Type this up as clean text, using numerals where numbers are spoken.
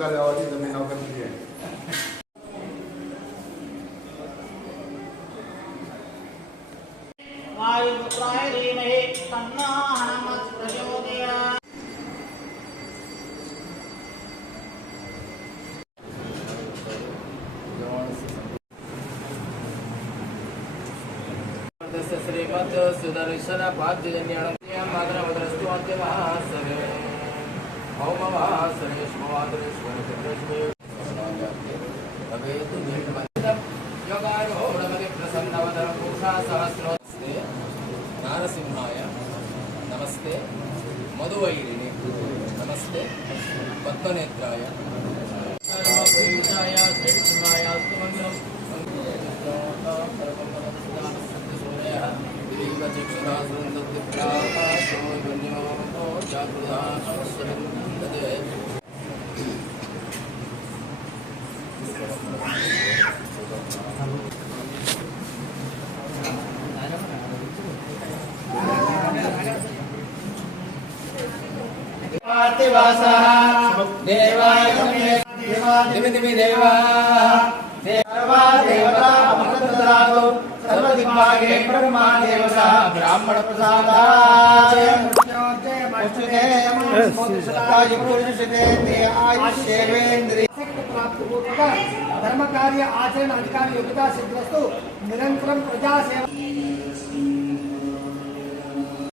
कालावधि जमीन नौकरी की है। वायुपुत्राय धीमहि तन्नो हनुमत् प्रचोदयात्। श्रीमत् सुदर्शन पाद्यजन्याणं मातरमद्रस्तु अन्त्यमासवे औमवासवे शुभवादरेश्वरचन्द्रश्वे भवेतु निर्मलितं योगायो रमते प्रसन्नवदनं पुरुषा सहस्रस्ते नारसिंहाय नमस्ते मधुवैरिणे नमस्ते पद्मनेत्राय सर्वपुरुषाय श्रीकृष्णाय अस्तुमङ्गलम् देवाय दिवि देवा सर्वा देवता अमृतदातो सर्वदिग्भागे ब्रह्मा देवता ब्राह्मण प्रसादाय मुच्यते मोक्षदाय पुरुषते ते आयुष्येवेन्द्रिय धर्म कार्य आचरण अधिकार योग्यता सिद्धस्तु निरंतरम प्रजा सेवा